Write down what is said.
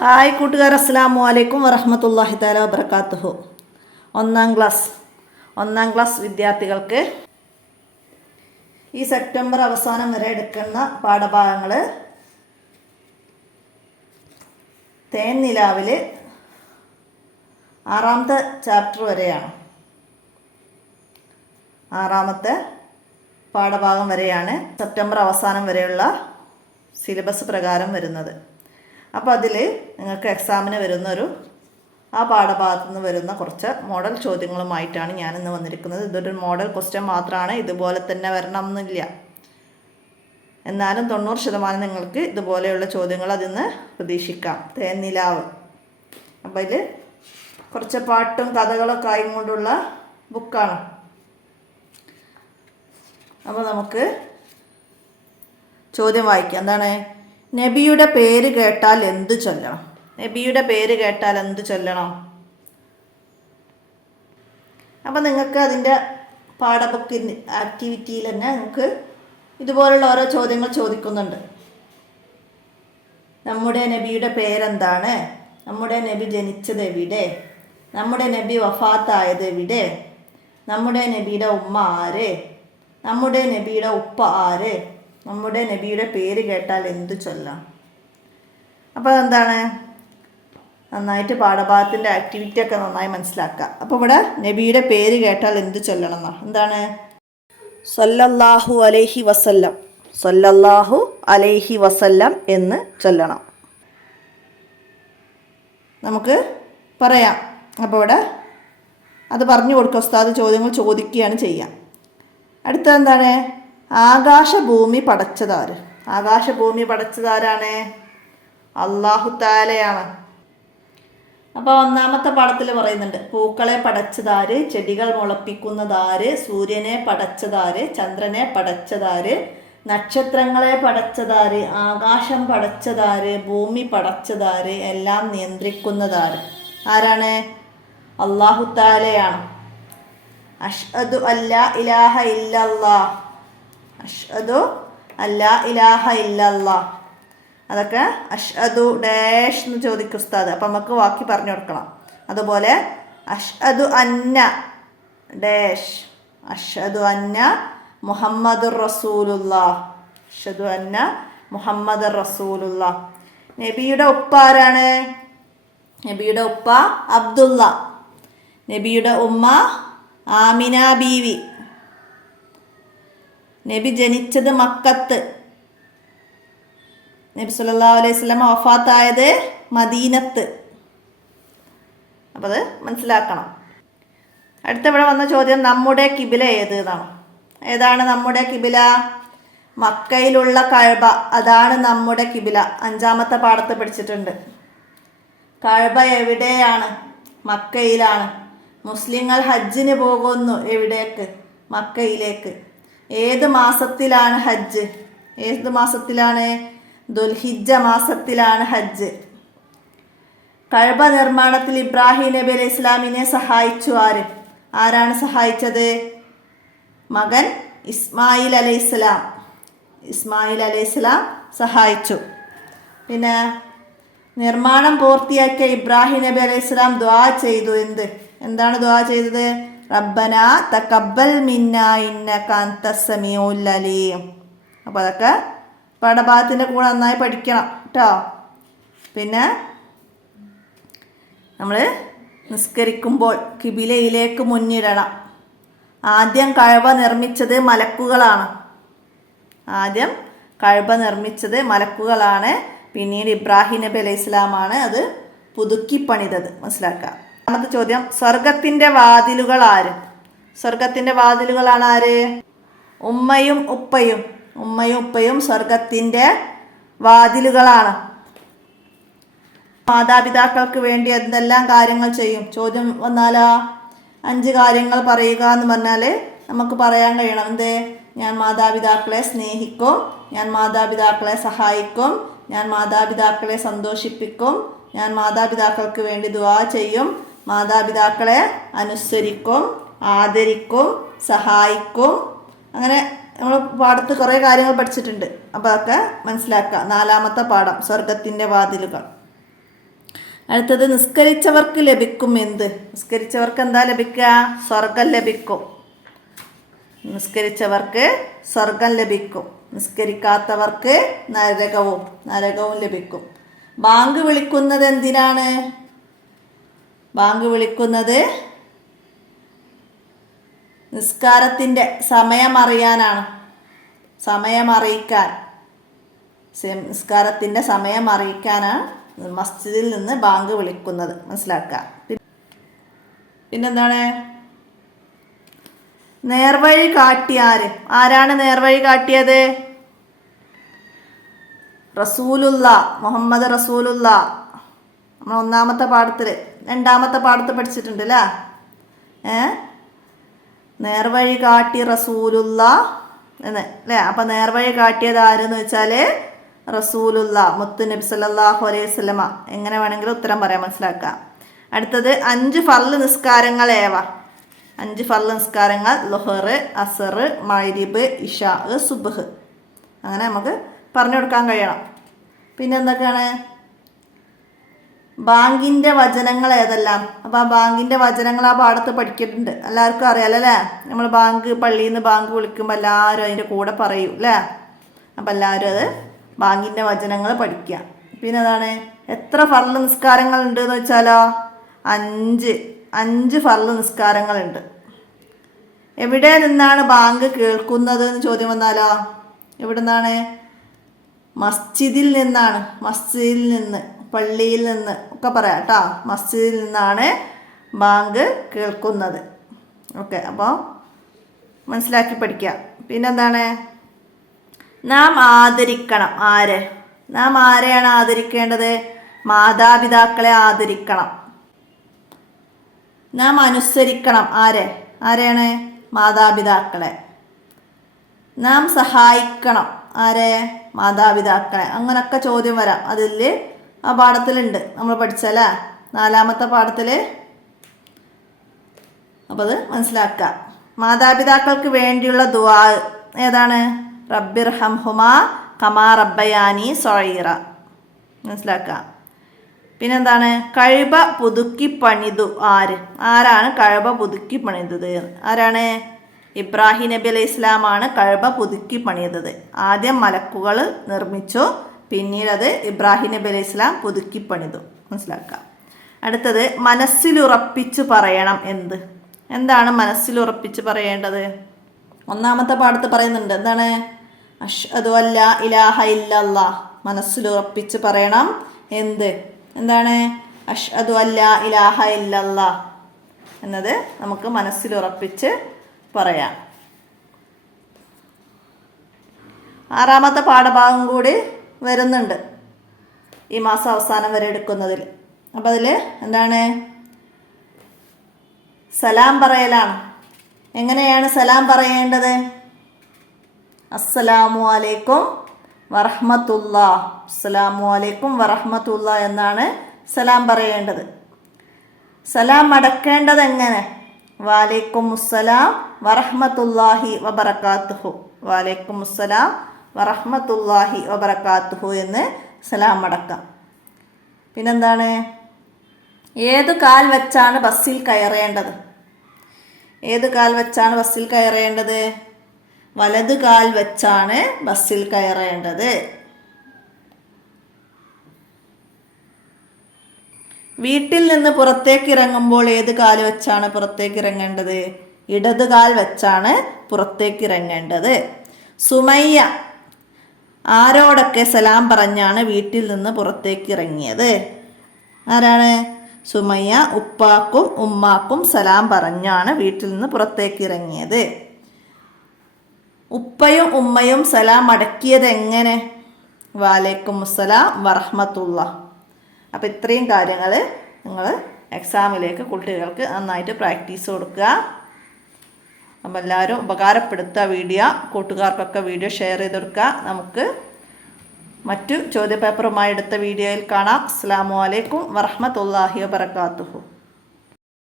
Hi കൂട്ടുകാർ, അസ്സലാമു അലൈക്കും വറഹ്മത്തുള്ളാഹി തആല വബറകാതുഹു. ഒന്നാം ക്ലാസ് വിദ്യാർത്ഥികൾക്ക് ഈ സെപ്റ്റംബർ അവസാനം വരെ എടുക്കുന്ന പാഠഭാഗങ്ങൾ തേൻനിലാവിൽ 6ാമത്തെ ചാപ്റ്റർ വരെയാണ്. 6ാമത്തെ പാഠഭാഗം വരെയാണ് സെപ്റ്റംബർ അവസാനം വരെയുള്ള സിലബസ് പ്രകാരം വരുന്നത്. അപ്പോൾ അതിൽ നിങ്ങൾക്ക് എക്സാമിന് വരുന്നൊരു ആ പാഠഭാഗത്തു നിന്ന് വരുന്ന കുറച്ച് മോഡൽ ചോദ്യങ്ങളുമായിട്ടാണ് ഞാനിന്ന് വന്നിരിക്കുന്നത്. ഇതൊരു മോഡൽ ക്വസ്റ്റ്യൻ മാത്രമാണ്, ഇതുപോലെ തന്നെ വരണം എന്നില്ല. എന്നാലും 90% നിങ്ങൾക്ക് ഇതുപോലെയുള്ള ചോദ്യങ്ങൾ അതിൽ നിന്ന് പ്രതീക്ഷിക്കാം. തേൻനിലാവ്, അപ്പോൾ ഇതിൽ കുറച്ച് പാട്ടും കഥകളൊക്കെ ആയി കൊണ്ടുള്ള ബുക്കാണ്. അപ്പോൾ നമുക്ക് ചോദ്യം വായിക്കാം. എന്താണ്? നബിയുടെ പേര് കേട്ടാൽ എന്ത് ചൊല്ലണം? നബിയുടെ പേര് കേട്ടാൽ എന്ത് ചൊല്ലണം? അപ്പം നിങ്ങൾക്ക് അതിൻ്റെ പാഠബുക്കിൻ്റെ ആക്ടിവിറ്റിയിൽ തന്നെ നിങ്ങൾക്ക് ഇതുപോലുള്ള ഓരോ ചോദ്യങ്ങൾ ചോദിക്കുന്നുണ്ട്. നമ്മുടെ നബിയുടെ പേരെന്താണ്? നമ്മുടെ നബി ജനിച്ചത് എവിടെ? നമ്മുടെ നബി വഫാത്തായത് എവിടെ? നമ്മുടെ നബിയുടെ ഉമ്മ ആര്? നമ്മുടെ നബിയുടെ ഉപ്പ ആര്? നമ്മുടെ നബിയുടെ പേര് കേട്ടാൽ എന്ത് ചൊല്ലാം? അപ്പോൾ അതെന്താണ്? നന്നായിട്ട് പാഠഭാഗത്തിൻ്റെ ആക്ടിവിറ്റി ഒക്കെ നന്നായി മനസ്സിലാക്കുക. അപ്പോൾ ഇവിടെ നബിയുടെ പേര് കേട്ടാൽ എന്ത് ചൊല്ലണം എന്നാണ്. എന്താണ്? സല്ലല്ലാഹു അലൈഹി വസല്ലം, സല്ലല്ലാഹു അലൈഹി വസല്ലം എന്ന് ചൊല്ലണം. നമുക്ക് പറയാം. അപ്പോൾ ഇവിടെ അത് പറഞ്ഞു കൊടുക്കുക. ഉസ്താദ് ചോദ്യങ്ങൾ ചോദിക്കുകയാണ് ചെയ്യുക. അടുത്തത് എന്താണ്? ആകാശഭൂമി പടച്ചതാര്? ആകാശഭൂമി പടച്ചതാരാണ്? അല്ലാഹു തആലയാണ്. അപ്പോൾ 1ാമത്തെ പാഠത്തിൽ പറയുന്നുണ്ട്, പൂക്കളെ പടച്ചതാര്? ചെടികൾ മുളപ്പിക്കുന്നതാര്? സൂര്യനെ പടച്ചതാര്? ചന്ദ്രനെ പടച്ചതാര്? നക്ഷത്രങ്ങളെ പടച്ചതാര്? ആകാശം പടച്ചതാര്? ഭൂമി പടച്ചതാര്? എല്ലാം നിയന്ത്രിക്കുന്നതാര്? ആരാണ്? അല്ലാഹു തആലയാണ്. അഷ്ഹദു അല്ലാ ഇലാഹ ഇല്ലല്ലാഹ്, അഷ്ഹദു അല്ലാ ഇലാഹ ഇല്ലല്ലാഹ്. അതൊക്കെ അഷ്ഹദു ഡാഷ് എന്ന് ചോദിക്കും ഉസ്താദ്. അപ്പം നമുക്ക് വാക്കി പറഞ്ഞു കൊടുക്കണം. അതുപോലെ അഷ്ഹദു അന്ന ഡാഷ്, അഷ്ഹദു അന്ന മുഹമ്മദുർ റസൂലുള്ളാഹ്, അഷ്ഹദു അന്ന മുഹമ്മദുർ റസൂലുള്ളാഹ്. നബിയുടെ ഉപ്പ ആരാണ്? നബിയുടെ ഉപ്പ അബ്ദുള്ള. നബിയുടെ ഉമ്മ ആമിന ബീവി. നബി ജനിച്ചത് മക്കത്ത്. നബി സല്ലല്ലാഹു അലൈഹി വസല്ലം വഫാത്തായത് മദീനത്ത്. അപ്പോൾ അത് മനസ്സിലാക്കണം. അടുത്ത ഇവിടെ വന്ന ചോദ്യം, നമ്മുടെ കിബില ഏത് എന്നാണ്. ഏതാണ് നമ്മുടെ കിബില? മക്കയിലുള്ള കഅബ, അതാണ് നമ്മുടെ കിബില. 5ാമത്തെ പാഠത്ത് പഠിച്ചിട്ടുണ്ട്. കഅബ എവിടെയാണ്? മക്കയിലാണ്. മുസ്ലിങ്ങൾ ഹജ്ജിന് പോകുന്നു. എവിടേക്ക്? മക്കയിലേക്ക്. ഏത് മാസത്തിലാണ് ഹജ്ജ്? ഏത് മാസത്തിലാണ്? ദുൽഹിജ്ജ മാസത്തിലാണ് ഹജ്ജ്. കഅബ നിർമ്മാണത്തിൽ ഇബ്രാഹിം നബി അലൈഹി ഇസ്ലാമിനെ സഹായിച്ചു ആര്? ആരാണ് സഹായിച്ചത്? മകൻ ഇസ്മായിൽ അലൈഹിസ്സലാം. ഇസ്മായിൽ അലൈഹിസ്സലാം സഹായിച്ചു. പിന്നെ നിർമ്മാണം പൂർത്തിയാക്കിയ ഇബ്രാഹിം നബി അലൈഹി ഇസ്ലാം ദുആ ചെയ്തു. എന്താണ് ദുആ ചെയ്തത്? റബ്ബന തഖബ്ബൽ മിന്നാ ഇന്നക അൻതസ് സമീഉൽ അലീം. അപ്പോൾ അതൊക്കെ പാഠഭാഗത്തിൻ്റെ കൂടെ നന്നായി പഠിക്കണം കേട്ടോ. പിന്നെ നമ്മൾ നിസ്കരിക്കുമ്പോൾ കിബിലയിലേക്ക് മുന്നിടണം. ആദ്യം കഅബ നിർമ്മിച്ചത് മലക്കുകളാണ്. ആദ്യം കഅബ നിർമ്മിച്ചത് മലക്കുകളാണ്. പിന്നീട് ഇബ്രാഹിം നബി അലൈഹി ഇസ്ലാമാണ് അത് പുതുക്കി പണിതത്. മനസ്സിലാക്കുക. 5ാമത്തെ ചോദ്യം, സ്വർഗത്തിൻ്റെ വാതിലുകൾ ആര്? സ്വർഗത്തിൻ്റെ വാതിലുകളാണ് ആര്? ഉമ്മയും ഉപ്പയും. ഉമ്മയും ഉപ്പയും സ്വർഗത്തിൻ്റെ വാതിലുകളാണ്. മാതാപിതാക്കൾക്ക് വേണ്ടി എന്തെല്ലാം കാര്യങ്ങൾ ചെയ്യും? ചോദ്യം വന്നാലോ 5 കാര്യങ്ങൾ പറയുക എന്ന് പറഞ്ഞാൽ നമുക്ക് പറയാൻ കഴിയണം. ഞാൻ മാതാപിതാക്കളെ സ്നേഹിക്കും, ഞാൻ മാതാപിതാക്കളെ സഹായിക്കും, ഞാൻ മാതാപിതാക്കളെ സന്തോഷിപ്പിക്കും, ഞാൻ മാതാപിതാക്കൾക്ക് വേണ്ടി ദുആ ചെയ്യും, മാതാപിതാക്കളെ അനുസരിക്കും, ആദരിക്കും, സഹായിക്കും. അങ്ങനെ നമ്മൾ പാഠത്ത് കുറേ കാര്യങ്ങൾ പഠിച്ചിട്ടുണ്ട്. അപ്പോൾ അതൊക്കെ മനസ്സിലാക്കുക. 4ാമത്തെ പാഠം സ്വർഗത്തിൻ്റെ വാതിലുകൾ. അടുത്തത് നിസ്കരിച്ചവർക്ക് ലഭിക്കും എന്ത്? നിസ്കരിച്ചവർക്ക് എന്താ ലഭിക്കുക? സ്വർഗം ലഭിക്കും. നിസ്കരിച്ചവർക്ക് സ്വർഗം ലഭിക്കും. നിസ്കരിക്കാത്തവർക്ക് നരകവും ലഭിക്കും. ബാങ്ക് വിളിക്കുന്നത് എന്തിനാണ്? ബാങ്ക് വിളിക്കുന്നത് നിസ്കാരത്തിൻ്റെ സമയം അറിയാനാണ്. നിസ്കാരത്തിൻ്റെ സമയം അറിയിക്കാനാണ് മസ്ജിദിൽ നിന്ന് ബാങ്ക് വിളിക്കുന്നത്. മനസ്സിലാക്കുക. പിന്നെന്താണ്? നേർവഴി കാട്ടിയാര്? ആരാണ് നേർവഴി കാട്ടിയത്? റസൂലുള്ള, മുഹമ്മദ് റസൂലുള്ള. നമ്മൾ ഒന്നാമത്തെ പാഠത്തിൽ, രണ്ടാമത്തെ പാഠത്ത് പഠിച്ചിട്ടുണ്ട് അല്ലേ? നേർവഴി കാട്ടി റസൂലുള്ള എന്ന് അല്ലേ? അപ്പം നേർവഴി കാട്ടിയത് ആരെന്ന് വെച്ചാൽ റസൂലുള്ള, മുത്ത് നബി സല്ലല്ലാഹു അലൈഹി വസല്ലമ. എങ്ങനെ വേണമെങ്കിലും ഉത്തരം പറയാം. മനസ്സിലാക്കാം. അടുത്തത് 5 ഫർള് നിസ്കാരങ്ങൾ ഏവ? 5 ഫർള് നിസ്കാരങ്ങൾ ളുഹർ, അസർ, മഗ്രിബ്, ഇശാ, സുബ്ഹ്. അങ്ങനെ നമുക്ക് പറഞ്ഞു കൊടുക്കാൻ കഴിയണം. പിന്നെ എന്തൊക്കെയാണ്? ബാങ്കിൻ്റെ വചനങ്ങൾ ഏതെല്ലാം? അപ്പോൾ ആ ബാങ്കിൻ്റെ വചനങ്ങൾ ആ പാഠത്ത് പഠിക്കുന്നുണ്ട്. എല്ലാവർക്കും അറിയാലോ അല്ലേ? നമ്മൾ പള്ളിയിൽ നിന്ന് ബാങ്ക് വിളിക്കുമ്പോൾ എല്ലാവരും അതിൻ്റെ കൂടെ പറയും അല്ലേ? അപ്പം എല്ലാവരും അത് ബാങ്കിൻ്റെ വചനങ്ങൾ പഠിക്കുക. പിന്നെ അതാണ് എത്ര ഫർള് നിസ്കാരങ്ങൾ ഉണ്ട് എന്ന് വെച്ചാലോ 5 ഫർള് നിസ്കാരങ്ങളുണ്ട്. എവിടെ നിന്നാണ് ബാങ്ക് കേൾക്കുന്നത് എന്ന് ചോദ്യം വന്നാലോ എവിടെ നിന്നാണ്? മസ്ജിദിൽ നിന്നാണ്. മസ്ജിദിൽ നിന്ന്, പള്ളിയിൽ നിന്ന് ഒക്കെ പറയാം കേട്ടോ. മസ്ജിദിൽ നിന്നാണ് ബാങ്ക് കേൾക്കുന്നത്. ഓക്കെ, അപ്പോൾ മനസ്സിലാക്കി പഠിക്കുക. പിന്നെന്താണ്? നാം ആദരിക്കണം. ആരെ? നാം ആരെയാണ് ആദരിക്കേണ്ടത്? മാതാപിതാക്കളെ ആദരിക്കണം. നാം അനുസരിക്കണം. ആരെയാണ്? മാതാപിതാക്കളെ. നാം സഹായിക്കണം. ആരെ? മാതാപിതാക്കളെ. അങ്ങനൊക്കെ ചോദ്യം വരാം. അതിൽ ആ പാഠത്തിലുണ്ട്, നമ്മൾ പഠിച്ചല്ലേ 4ാമത്തെ പാഠത്തിൽ. അപ്പോൾ അത് മനസ്സിലാക്കുക. മാതാപിതാക്കൾക്ക് വേണ്ടിയുള്ള ദുആ ഏതാണ്? റബ്ബിർഹംഹുമാ കമാ റബ്ബയാനി സഗീറ. മനസ്സിലാക്കുക. പിന്നെന്താണ്? കഅബ പുതുക്കി പണിതു. ആരാണ് കഅബ പുതുക്കി പണിതത്? ആരാണ്? ഇബ്രാഹിം നബി അലൈഹി ഇസ്ലാമാണ് കഅബ പുതുക്കി പണിതത്. ആദ്യം മലക്കുകൾ നിർമ്മിച്ചു, പിന്നീട് അത് ഇബ്രാഹിം നബി അലൈഹി ഇസ്ലാം പുതുക്കി പണിതു. മനസ്സിലാക്കുക. അടുത്തത് മനസ്സിലുറപ്പിച്ച് പറയണം എന്ത്? എന്താണ് മനസ്സിലുറപ്പിച്ച് പറയേണ്ടത്? 1ാമത്തെ പാഠത്ത് പറയുന്നുണ്ട്. എന്താണ്? അഷ്ഹദു അല്ലാ ഇലാഹ ഇല്ലല്ലാഹ്. മനസ്സിലുറപ്പിച്ച് പറയണം എന്ത്? എന്താണ്? അഷ്ഹദു അല്ലാ ഇലാഹ ഇല്ലല്ലാഹ് എന്നത് നമുക്ക് മനസ്സിലുറപ്പിച്ച് പറയാം. 6ാമത്തെ പാഠഭാഗം കൂടി വരുന്നുണ്ട് ഈ മാസം അവസാനം വരെ എടുക്കുന്നതിൽ. അപ്പം അതിൽ എന്താണ്? സലാം പറയലാണ്. എങ്ങനെയാണ് സലാം പറയേണ്ടത്? അസ്സലാമു അലൈക്കും വറഹ്മത്തുള്ളാഹ്. അസ്സലാമു അലൈക്കും വറഹ്മത്തുള്ളാഹ് എന്നാണ് സലാം പറയേണ്ടത്. സലാം അടക്കേണ്ടത് എങ്ങനെ? വലൈക്കും മുസ്സലാം വറഹ്മത്തുള്ളാഹി വബറകാതുഹു. വലൈക്കും മുസ്സലാം വറഹ്മത്തുള്ളാഹി വബറകാതുഹു എന്ന് സലാം അടക്കാം. പിന്നെന്താണ്? ഏതു കാൽ വെച്ചാണ് ബസ്സിൽ കയറേണ്ടത്? ഏത് കാൽ വെച്ചാണ് ബസ്സിൽ കയറേണ്ടത്? വലത് കാൽ വെച്ചാണ് ബസ്സിൽ കയറേണ്ടത്. വീട്ടിൽ നിന്ന് പുറത്തേക്ക് ഇറങ്ങുമ്പോൾ ഏത് കാല് വെച്ചാണ് പുറത്തേക്ക് ഇറങ്ങേണ്ടത്? ഇടത് കാൽ വെച്ചാണ് പുറത്തേക്ക് ഇറങ്ങേണ്ടത്. സുമയ്യ ആരോടൊക്കെ സലാം പറഞ്ഞാണ് വീട്ടിൽ നിന്ന് പുറത്തേക്ക് ഇറങ്ങിയത്? ആരാണ്? സുമയ്യ ഉപ്പാക്കും ഉമ്മാക്കും സലാം പറഞ്ഞാണ് വീട്ടിൽ നിന്ന് പുറത്തേക്ക് ഇറങ്ങിയത്. ഉപ്പയും ഉമ്മയും സലാം അടക്കിയത് എങ്ങനെ? വലൈക്കും മുസ്സലാം വറഹ്മത്തുള്ളാഹ്. അപ്പോൾ ഇത്രയും കാര്യങ്ങൾ നിങ്ങൾ എക്സാമിലേക്ക് കുട്ടികൾക്ക് നന്നായിട്ട് പ്രാക്ടീസ് കൊടുക്കുക. അപ്പോൾ എല്ലാവരും ഉപകാരപ്പെടുത്തുക വീഡിയോ. കൂട്ടുകാർക്കൊക്കെ വീഡിയോ ഷെയർ ചെയ്ത് കൊടുക്കുക. നമുക്ക് മറ്റു ചോദ്യപേപ്പറുമായി അടുത്ത വീഡിയോയിൽ കാണാം. അസ്സലാമു അലൈക്കും വറഹ്മത്തുള്ളാഹി വബറകാതുഹു.